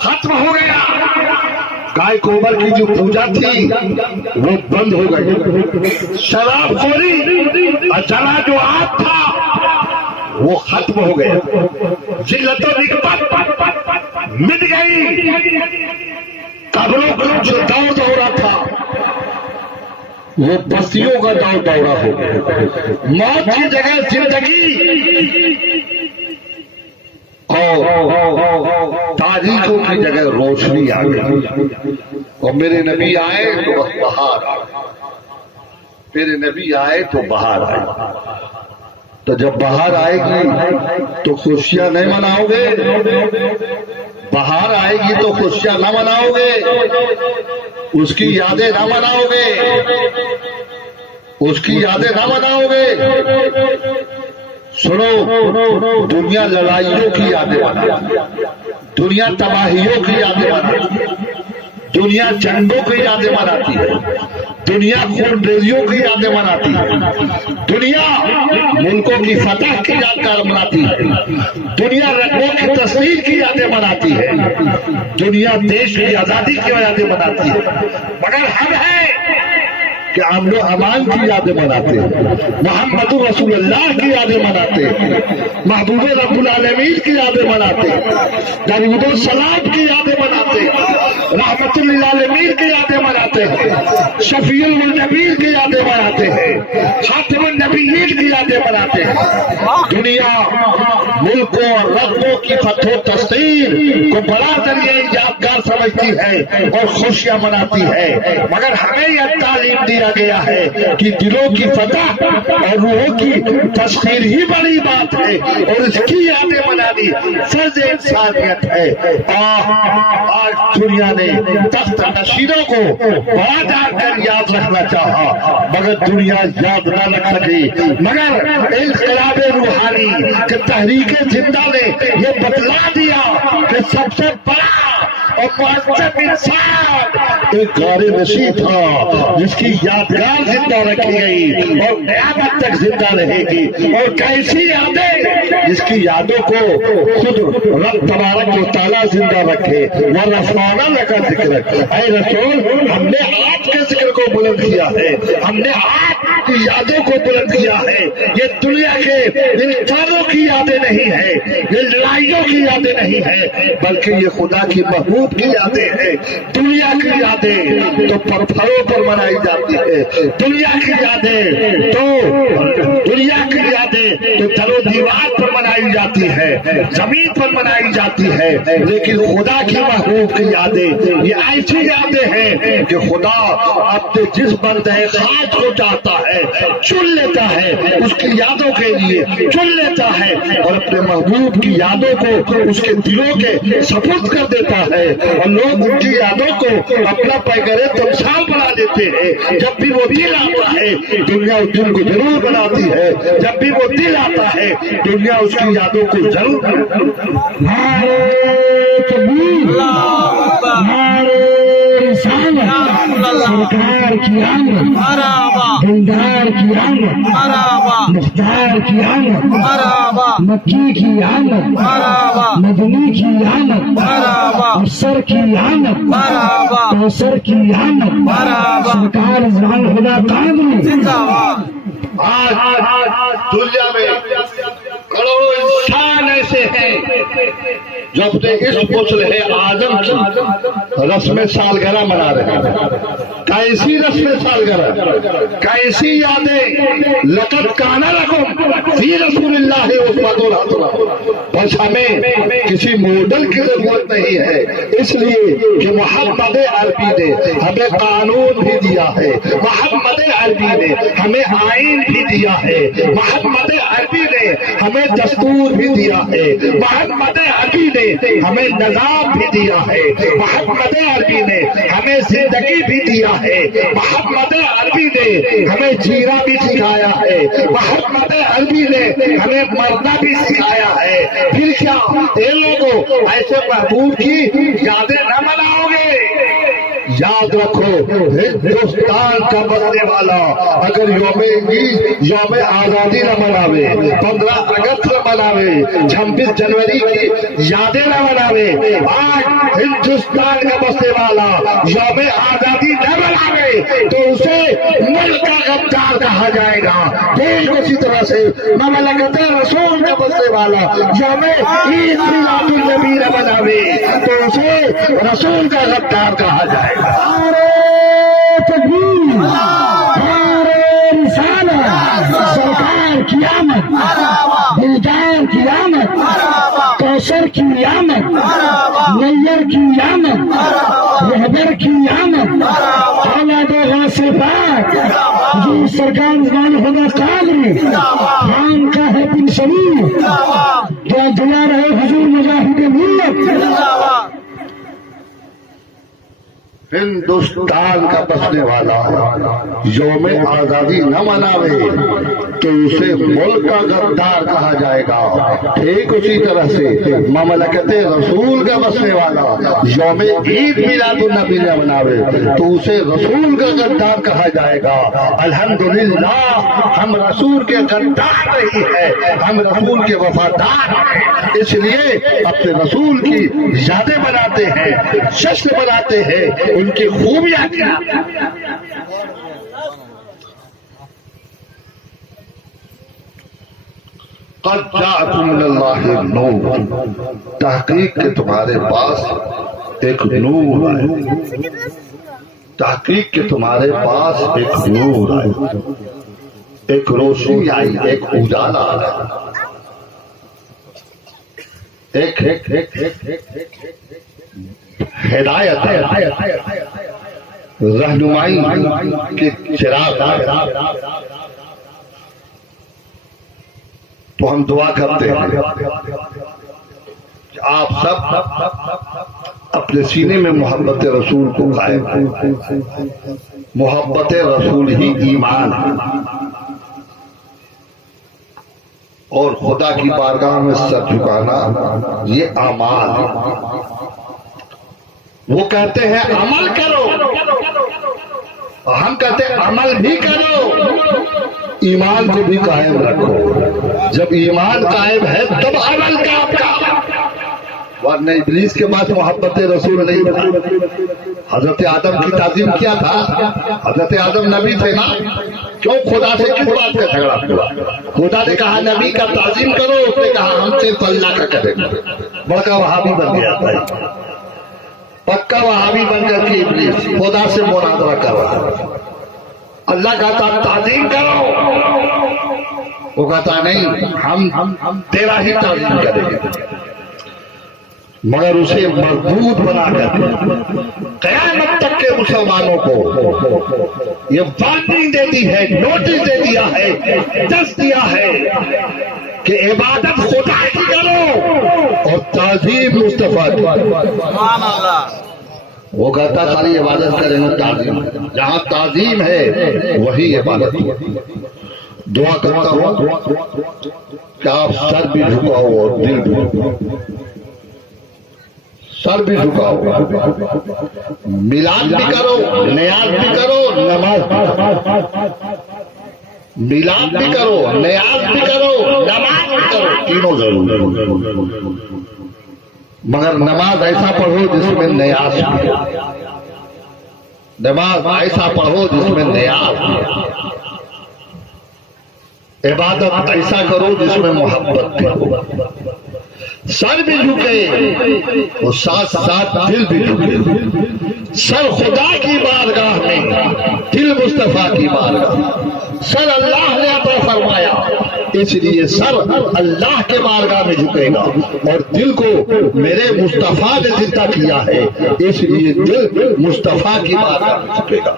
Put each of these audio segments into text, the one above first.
ختم ہو گیا. گائے کوبر کی جو پوجا تھی وہ بند ہو گئی. شراب خوری اور جلا جو آگ تھا وہ ختم ہو گیا. ذلت و رغبت مٹ گئی. قبروں کا جو دور دورہ تھا وہ بستیوں کا دور دورہ ہو گیا. موت کی جگہ زندگی اور تاریخوں کی جگہ روشنی آ گئی. اور میرے نبی آئے تو بہار آئے. میرے نبی آئے تو بہار آئے. تو جب بہار آئے گی تو خوشیاں نہیں مناؤ گے؟ بہار آئے گی تو خوشیاں نہ مناؤ گے؟ اس کی یادیں نہ مناؤ گے؟ اس کی یادیں نہ مناؤ گے؟ سنو، دنیا لڑائیوں کی یادیں مناتی ہے، دنیا تباہیوں کی یادیں مناتی ہے، دنیا جنگوں کی یادیں مناتی ہے، دنیا خون ریزیوں کی یادیں مناتی ہے، دنیا ملکوں کی فتح کی یادگار مناتی ہے، دنیا رنگوں کی تصویر کی یادیں مناتی ہے، دنیا دیش کی آزادی کی یادیں مناتی ہے. مگر ہم ہیں کہ امن و امان کی یادیں مناتے ہیں، محمد رسول اللہ کی یادیں مناتے ہیں، محبوب رب العالمین کی یادیں مناتے ہیں، درود و سلام کی یادیں مناتے ہیں، رحمت للعالمین کی یادیں مناتے ہیں، شفیع المذنبین کی یادیں مناتے ہیں، خاتم النبیین کی یادیں مناتے ہیں. دنیا ملکوں اور رقبوں کی فتح و تسخیر کو بڑا ذریعہ یادگار سمجھتی ہے اور خوشیاں مناتی ہے. مگر ہمیں یہ تعلیم دیا گیا ہے کہ دلوں کی فتح اور روحوں کی تسخیر ہی بڑی بات ہے اور اس کی یادیں منانی فرض انسانیت ہے. آج دنیا نے تخت نشینوں کو بڑا جان کر یاد رکھنا چاہا مگر دنیا یاد نہ رکھ سکی. مگر انقلاب روحانی کہ تحریک زندہ نے یہ بتلا دیا کہ سب سے بڑا اور معذب انسان ایک غار نشین تھا جس کی یادگار زندہ رکھی گئی اور قیامت تک زندہ رہے گی. اور کیسی یادیں جس کی یادوں کو خود رب تبارک و تعالیٰ زندہ رکھے. وَرَفَعْنَا لَكَ ذِكْرَكَ، اے رسول ہم نے آپ کے ذکر کو بلند کیا ہے، ہم نے آپ کی یادوں کو بلند کیا ہے. یہ دنیا کے انسانوں کی یادیں نہیں ہیں، یہ لڑائیوں کی یادیں نہیں ہیں، بلکہ یہ خدا کی محبوب کی یادیں ہیں. دنیا کی یادیں تو پتھروں پر منائی جاتی ہے، دنیا کی یادیں تو در و دیوار پر منائی جاتی ہے، زمین پر منائی جاتی ہے. لیکن خدا کی محبوب کی یادیں یہ ایسی یادیں ہیں کہ خدا اپنے جس بندے خاص کو چاہتا ہے چن لیتا ہے، اس کی یادوں کے لیے چن لیتا ہے اور اپنے محبوب کی یادوں کو اس کے دلوں کے سپرد کر دیتا ہے. اور لوگ ان کی یادوں کو اپنا پیکرے تمثال بنا دیتے ہیں. جب بھی وہ دل آتا ہے دنیا اس دل کو ضرور بناتی ہے، جب بھی وہ دل آتا ہے دنیا اس کی یادوں کو ضرور سرکار کی آمد، دلدار کی آمد، مختار کی آمد، مکی کی آمد، مدنی کی آمد، افسر کی آمد، کوثر کی آمد، سرکار رضوان خدا قادری. آج دنیا میں کروڑوں انسان ایسے ہیں جو اپنے اس مصلح اعظم کی رسم سالگرہ منا رہے ہیں. کیسی رسم سالگرہ، کیسی یادیں. لقد کان لکم فی رسول اللہ اسوۃ حسنہ. بس ہمیں کسی ماڈل کی ضرورت نہیں ہے، اس لیے کہ محمد عربی نے ہمیں قانون بھی دیا ہے، محمد عربی نے ہمیں آئین بھی دیا ہے، محمد عربی نے ہمیں دستور بھی دیا ہے، محمد عربی نے ہمیں نظام بھی دیا ہے، محمد عربی نے ہمیں زندگی بھی دیا ہے، محمد عربی نے ہمیں جینا بھی سکھایا ہے، محمد عربی نے ہمیں مرنا بھی سکھایا ہے. پھر کیا ان لوگوں ایسے محبوب کی یادیں نہ مناؤ گے؟ یاد رکھو ہندوستان کا بننے والا اگر یوم آزادی نہ مناوے، 15 اگست نہ مناوے، 26 جنوری کی یادیں نہ مناوے، آج ہندوستان کا بسنے والا یوم آزادی نہ مناوے تو اسے ملک کا غدار کہا جائے گا. ٹھیک اسی طرح سے مملکت رسول کا بسنے والا یوم عید میلاد النبی نہ مناوے تو اسے رسول کا غدار کہا جائے گا. سرکار کی آمد، دلدار کی آمد، کوثر کی آمد، نیّر کی آمد، رہبر کی آمد، اولاد غوث پاک حضور سرکار زمان خدا قادری خان کا ہے بن شریف جو دعا رہے حضور مجاہد ملت. ہندوستان کا بسنے والا یوم آزادی نہ مناوے تو اسے ملک کا غدار کہا جائے گا. ٹھیک اسی طرح سے مملکت رسول کا بسنے والا یوم عید میلاد النبی نہ مناوے تو اسے رسول کا غدار کہا جائے گا. الحمدللہ ہم رسول کے غدار نہیں ہے، ہم رسول کے وفادار ہیں. اس لیے اپنے رسول کی یادیں مناتے ہیں، جشن مناتے ہیں، ان کی خوبیاں کیا. قد جاءکم من اللہ نور، تحقیق کہ تمہارے پاس ایک نور ہے، تحقیق کہ تمہارے پاس ایک نور ہے، ایک روشنی آئی، ایک اجالا آیا، ایک ہدایت رہنمائی کے چراغ. تو ہم دعا کرتے ہیں کہ آپ سب اپنے سینے میں محبت رسول کو قائم کریں. محبت رسول ہی ایمان ہے اور خدا کی بارگاہ میں سر جھکانا یہ اعمال ہے. وہ کہتے ہیں عمل کرو، ہم کہتے ہیں عمل بھی کرو، ایمان کو بھی قائم رکھو. جب ایمان قائم ہے تب عمل کام کا. ورنہ ابلیس کے پاس محبت رسول نہیں تھا. حضرت آدم کی تعظیم کیا تھا؟ حضرت آدم نبی تھے نا. کیوں خدا سے کس بات کا جھگڑا ہوا؟ خدا نے کہا نبی کا تعظیم کرو، اس نے کہا ہم سے اللہ کا کریں گے. بڑکا وہابی بن گیا تھا، پکا وہابی بن کر کے ابلیس خدا سے مناظرہ کر رہا. اللہ کہتا تعظیم کرو، وہ کہتا نہیں ہم تیرا ہی تعظیم کریں گے. مگر اسے مضبوط بنا کر قیامت تک کے مسلمانوں کو یہ وارننگ دے دی ہے، نوٹس دے دیا ہے، دس دیا ہے کہ عبادت خدا کی کرو اور تعظیم مصطفیٰ کی. سبحان اللہ. وہ کہتا ساری عبادت کریں گے تعظیم، جہاں تعظیم ہے وہی عبادت. دعا کرتا ہوں کہ آپ سر بھی جھکاؤ اور دل بھی جھکاؤ. سر بھی جھکاؤ، میلاد بھی کرو، نیاز بھی کرو، نماز بھی کرو. میلاد بھی کرو، نیاز بھی کرو، نماز بھی کرو، تینوں ضرور. مگر نماز ایسا پڑھو جس میں نیاز بھی، نماز ایسا پڑھو جس میں نیاز بھی. عبادت ایسا کرو جس میں محبت بھی. سر بھی جھکے اور ساتھ ساتھ دل بھی جھکے. سر خدا کی بارگاہ میں، دل مصطفیٰ کی بارگاہ. سر اللہ نے عطا فرمایا، اس لیے سر اللہ کے بارگاہ میں جھکے گا، اور دل کو میرے مصطفیٰ نے زندہ کیا ہے، اس لیے دل مصطفیٰ کی بارگاہ میں جھکے گا.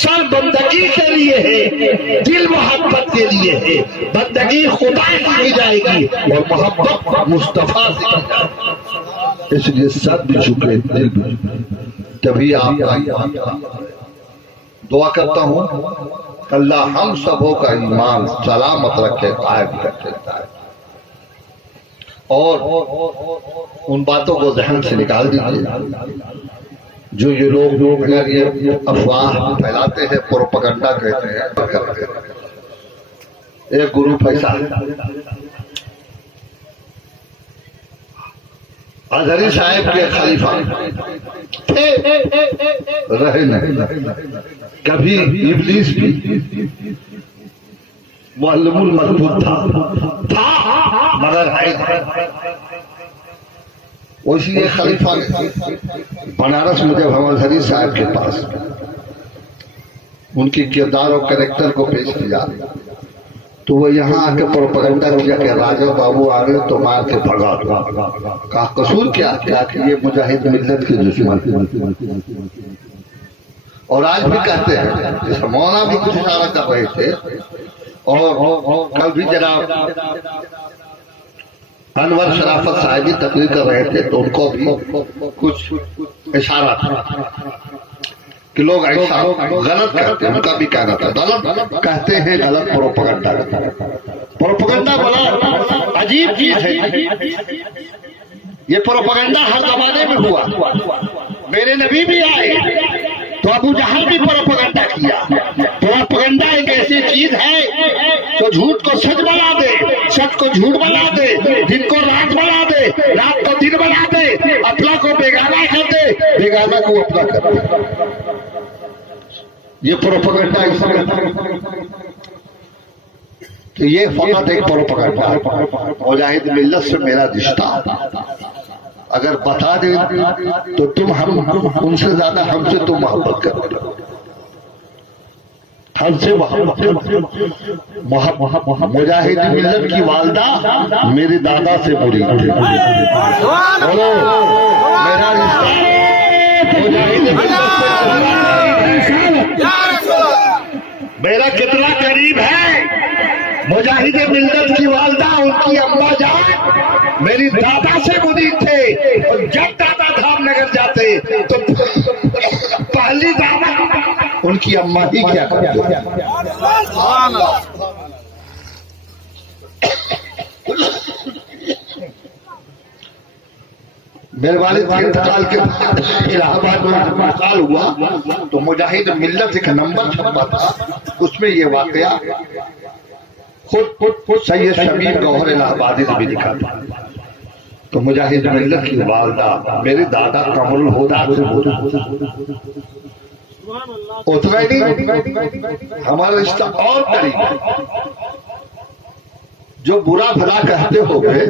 سر بندگی کے لیے ہے، دل محبت کے لیے ہے. بندگی خدا کی جائے گی اور محبت مصطفیٰ سے کی جائے گی. اس لیے سر بھی جھکے، دل بھی جھکے. تبھی آپ دعا کرتا ہوں اللہ ہم سبوں کا ایمان سلامت رکھے، قائم رکھے. اور ان باتوں کو ذہن سے نکال دیجیے جو یہ لوگ یہ افواہ پھیلاتے ہیں، پروپیگنڈا کہتے ہیں. ایک گروپ ایسا ہے اظہری صاحب کے خلیفہ تھے، رہے نہیں، کبھی ابلیس بھی معلم الملکوت تھا مگر ہے، اسی ایک خلیفہ نے بنارس میں جب ہم اظہری صاحب کے پاس ان کی کردار اور کریکٹر کو پیش کیا تو وہ یہاں آ کے پروپیگنڈا کیا کہ راجہ بابو آ گئے تو مار کے بھگا دو۔ کہا قصور کیا؟ کیا کہ یہ مجاہد ملت کے دشمن، اور آج بھی کہتے ہیں، جیسے مولانا بھی کچھ اشارہ کر رہے تھے، اور کل بھی جناب انور شرافت صاحب بھی تقریر کر رہے تھے تو ان کو بھی کچھ اشارہ تھا کہ لوگ ایسا غلط کہتے ہیں، ان کا بھی کہنا تھا غلط کہتے ہیں، غلط پروپیگنڈا۔ پروپیگنڈا بڑا عجیب چیز ہے، یہ پروپیگنڈا ہر زمانے میں ہوا، میرے نبی بھی آئے تو ابو جہل بھی پروپیگنڈا کیا۔ پروپیگنڈا ایک ایسی چیز ہے تو جھوٹ کو سچ بنا دے، سچ کو جھوٹ بنا دے، دن کو رات بنا دے، رات کو دن بنا دے، اپنا کو بیگانہ کر دے، بیگانہ کو اپنا کر دے۔ یہ پروپیگنڈا اس میں تو یہ فقط ایک پروپیگنڈا ہے۔ مجاہد ملت سے میرا رشتہ اگر بتا دیں تو تم ان سے زیادہ ہم سے تم محبت کرتے ہو، ہم سے مجاہد ملت کی والدہ میرے دادا سے مرید تھے۔ بولو میرا رشتہ مجاہد ملت سے میرا کتنا قریب ہے۔ مجاہد ملت کی والدہ ان کی اماں جان میری دادا سے مرید تھے، اور جب دادا دھام نگر جاتے تو پہلی دعوت ان کی اماں ہی کیا کرتے۔ میرے والد کے انتقال کے بعد الہ آباد میں انتقال ہوا تو مجاہد ملت ایک نمبر چھپا تھا، اس میں یہ واقعہ خود سید شمیم گوہر الہ آبادی سے بھی لکھا تھا۔ تو مجاہد ملت کی والدہ میرے دادا کمل الہدی سے بولی، اتنا ہی نہیں ہمارا رشتہ اور قریب ہے۔ جو برا بھلا کہتے ہو گئے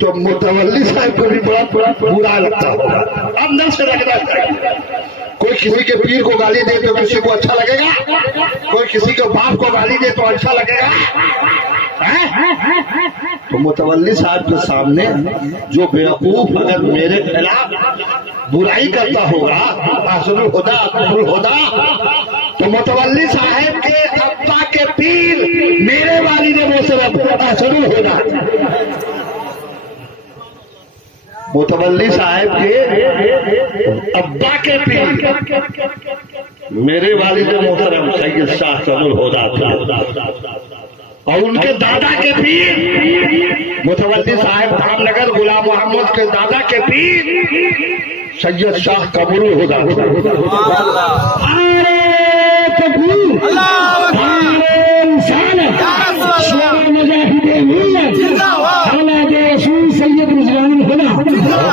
تو متولی صاحب کو بھی بڑا برا لگتا ہوگا، اندر سے لگنا چاہیے۔ کوئی کسی کے پیر کو گالی دے تو کسی کو اچھا لگے گا، کوئی کسی کے باپ کو گالی دے تو اچھا لگے گا۔ تو متولی صاحب کے سامنے جو بیوقوف اگر میرے خلاف برائی کرتا ہوگا احسن الہدی اکمل الہدی، تو متولی صاحب کے ابا کے پیر میرے والد موسرف احسن الہدی، متولی صاحب کے ابا کے پیر میرے والد محترم سید شاہ احسن الہدی، اور ان کے دادا کے پیر متولی صاحب دھام نگر غلام محمد کے دادا کے پیر سید شاہ قمر الہدی۔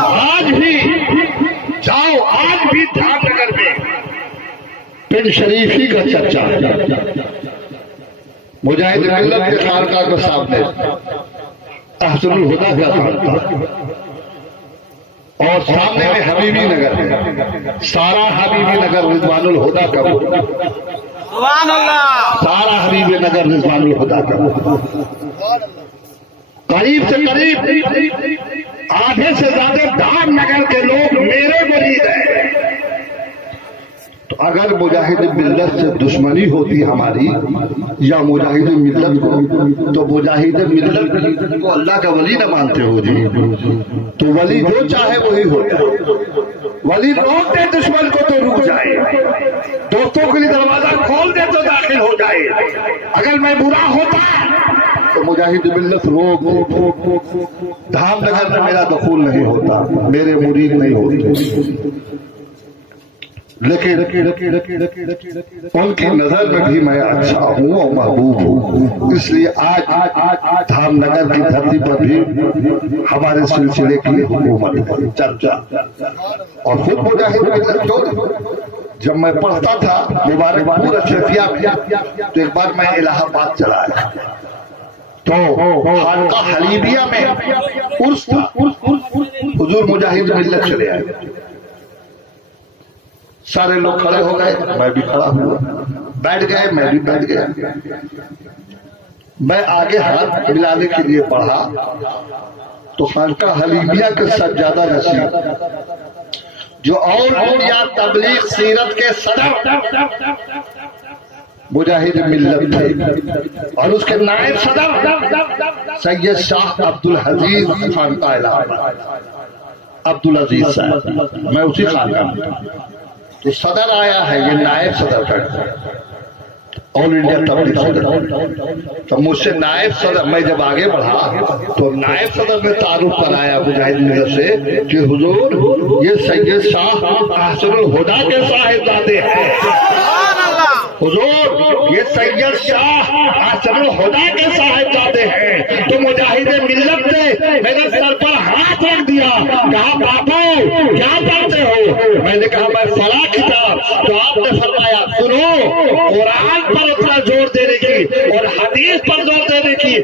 آج بھی جاؤ، آج بھی دھام نگر میں پن شریفی کا چرچا ہے۔ مجاہد ملت کے خانقاہ کے سامنے احسن الہدی کا خانقاہ، اور سامنے میں حبیبی نگر ہے، سارا حبیبی نگر رضوان الہدی کا، سبحان اللہ، سارا حبیبی نگر رضوان الہدی کا۔ قریب سے قریب آدھے سے زیادہ دھام نگر کے لوگ میرے مرید ہیں۔ تو اگر مجاہد ملت سے دشمنی ہوتی ہماری یا مجاہد ملت کو، تو مجاہد ملت کو اللہ کا ولی نہ مانتے ہو جی؟ تو ولی جو چاہے وہی ہو جائے، ولی روک دے دشمن کو تو رک جائے، دوستوں کے لیے دروازہ کھول دے تو داخل ہو جائے۔ اگر میں برا ہوتا تو مجاہد ملت روک دھام نگر میں میرا دخول نہیں ہوتا، میرے مرید نہیں ہوتے۔ لیکن ان کی نظر میں بھی میں اچھا ہوں اور محبوب ہوں، اس لیے آج دھام نگر کی دھرتی پر بھی ہمارے سلسلے کی حکومت ہے، چرچا اور خود مجاہد ملت جب میں پڑھتا تھا مبارک پور اشرفیہ میں، تو ایک بار میں الہ آباد چلا آیا تو خانقاہ حلیبیہ میں عرس تھا، حضور مجاہد ملت چلے آئے، سارے لوگ کھڑے ہو گئے، میں بھی کھڑا ہوا، بیٹھ گئے، میں بھی بیٹھ گیا، میں آگے ہاتھ ملانے کے لیے بڑھا تو خانقاہ حلیبیہ کے سجادہ نشین جو اور دنیا تبلیغ سیرت کے صدر مجاہد ملت تھے اور اس کے نائب صدر سید شاہ عبدالعزیز خانقاہ الہ آباد، عبدالعزیز صاحب، میں اسی خانقاہ میں تو صدر آیا ہے، یہ نائب صدر کا آل انڈیا تبلیغ صدر، تو مجھ سے نائب صدر، میں جب آگے بڑھا تو نائب صدر نے تعارف کرایا مجاہد ملت سے کہ حضور یہ سید شاہ احسن الہدیٰ کے صاحبزادے ہیں، حضور یہ سید شاہ احسن الہدیٰ کے صاحبزادے ہیں۔ تو مجاہد ملت نے میرے سر پر ہاتھ رکھ دیا، کہا باپو کیا پڑھتے ہو؟ میں نے کہا میں فلاں کتاب، تو آپ نے فرمایا سنو، قرآن پر اتنا زور دینے کی اور حدیث پر زور دینے کی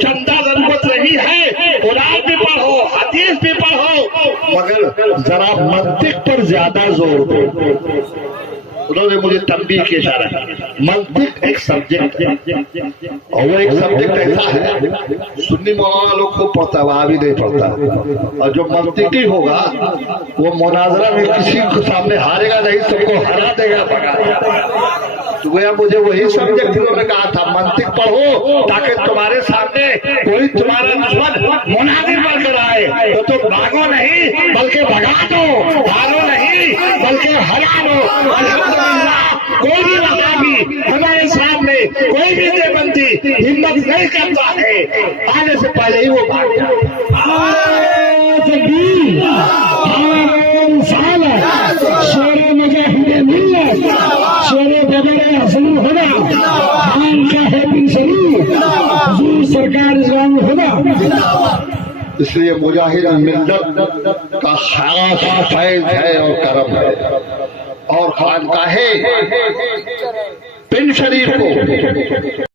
چندہ ضرورت نہیں ہے، قرآن بھی پڑھو حدیث بھی پڑھو، مگر ذرا منطق پر زیادہ زور دو۔ انہوں نے مجھے تنبیہ کی اشارہ کیا، منطق ایک سبجیکٹ ہے اور وہ ایک سبجیکٹ ایسا ہے سنی مولانا لوگ کو پڑھتا ہے، وہاں بھی نہیں پڑھتا، اور جو منطقی ہوگا وہ مناظرہ میں کسی کے سامنے ہارے گا نہیں، سب کو ہرا دے گا، بھگا دے گا۔ تو گویا مجھے وہی سبجیکٹ انہوں نے کہا تھا، منطق پڑھو تاکہ تمہارے سامنے کوئی تمہارا دشمن مناظر بن کر آئے تو تم بھاگو نہیں بلکہ بھگا دو، ہارو نہیں بلکہ ہرا دو۔ الحمدللہ کوئی بھی وہابی ہمارے سامنے کوئی بھی دیوبندی ہمت نہیں کرتا ہے، آنے سے پہلے ہی وہ بھاگ شور مجاہد ملت، شور بدر حسن الہدیٰ، خانقاہ بن شریف، حضور سرکار اسلام الہدیٰ۔ اس لیے مجاہد ملت کا خاص فیض ہے اور کرم ہے، اور خانقاہ بن شریف کو